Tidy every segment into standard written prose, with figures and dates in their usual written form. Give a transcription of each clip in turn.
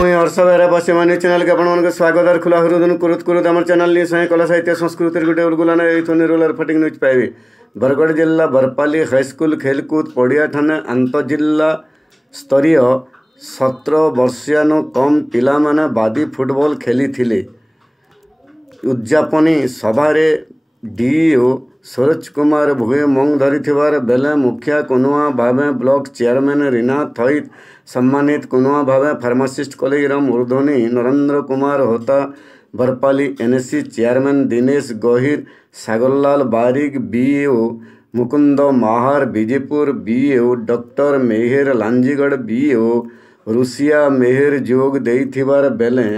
मुई हर्ष बेहरा पश्चिम news channel के आपण स्वागत और खुला हृदय कुरुत कुरुत आम चैनल सही कला साहित्य संस्कृति गोटे उलगुलान निरुलर फटिंग न्यूज पाइबे। बरगढ़ जिला बरपाली हाईस्कूल खेलकूद पड़िया ठाने आंतजिला स्तरीय 17 वर्षियानु कम पिला माने बादी फुटबॉल खेली थिले। उद्यापनी सभारे डीओ सूरज कुमार भुए मंग धरी बेले मुखिया कुनुआ भावे ब्लॉक चेयरमैन रीना थईत सम्मानित कुनुआ भावे फार्मासिस्ट कॉलेज मूर्धनी Narendra Kumar Hota Barpali NSC chairman Dinesh Gahir Sagarlal Barik BO Mukund Mahar Vijaypur BO doctor Meher Lanjigarh BO Rusia Meher जोग देइथिबार बेले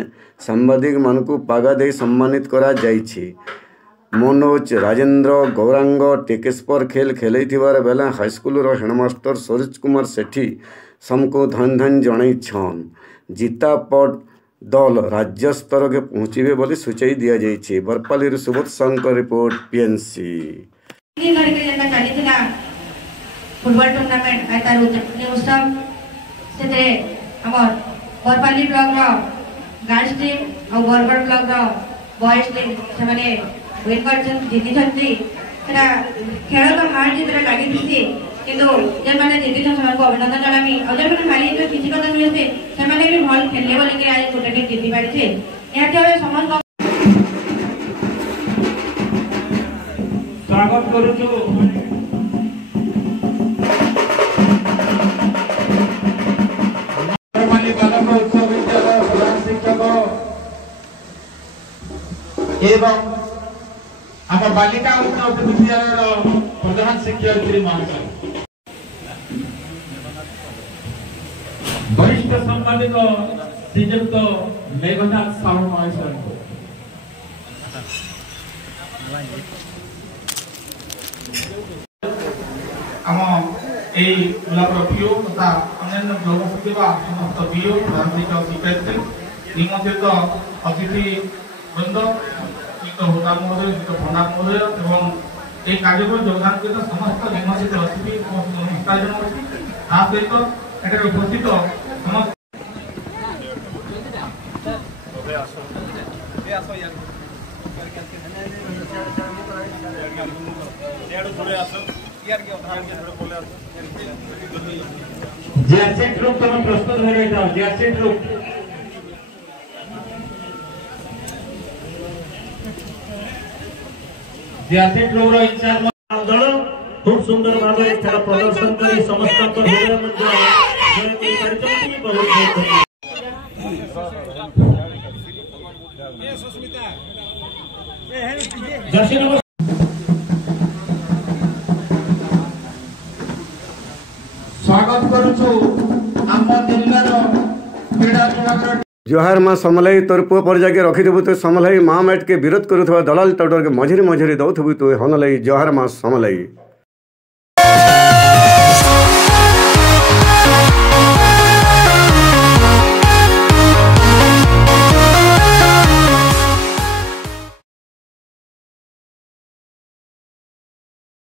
सांबादिक मानकु पागा दे सम्मानित करा जाइछि। मनोज राजेंद्र गौरांग टेकेस्पर खेल खेलैथिबार बेले हाईस्कूल हेडमास्टर सूरज कुमार सेठी समको धन धन जन जीता पट दल राज्य स्तर के पहुँचे बोली सूचई दि जाइए। बरपाली सुबोध संघ रिपोर्ट पीएनसी। फुटबॉल टूर्नामेंट आय तार उद्यापनी उत्सव से बरपाली ब्लॉक गर्ल्स टीम और बरगढ़ ब्लॉक बॉयज टीम से विन कर जीति खेल तो हार जीत लगी किंतु जे माने जीति को अभिनंदन जनामी और जे माने हारी तो किसी कथा मिले से माने भी भल खेलले बोली के आज गोटे टीम जीति पारि छे। याते होय समस्त स्वागत करू छु बरपाली बालक उत्सव विद्यालय प्रधान शिक्षक एवं आम बालिका उच्च विद्यालय प्रधान शिक्षयित्री महाशय वरिष्ठ सम्मानित श्रीजुक्त मेघनाथ साहू महाशय आम ब्लॉक पीओ तथा अन्य ब्लॉक समस्त पीओ प्रधान शिक्षक शिक्षयित्री निमंत्रित अतिथि वृंद होता महोदय प्रणाम महोदय एवं ये कार्यक्रम योगदान कर समस्त निमंत्रित अतिथि नमस्कार जनावि सहित उपस्थित समस्त जर्सी ग्रुप तुम प्रस्तुत हो रहे जाओ। जर्सी ग्रुप जर्सी ग्रुप रो इंचार्ज दल खूब सुंदर भाव में खेल प्रदर्शन कर समस्त हृदय स्वागत करूछु आम जिल्लार क्रीड़ा विभाग जोहार माँ समलाई तोर पुआ पर जाके रखिदेबु तो समलाई माँ मैट के विरोध करुवा दलाल टाउटर के मझिरी मझिरी दौथबु तो हनलाई जोहार माँ समलाई।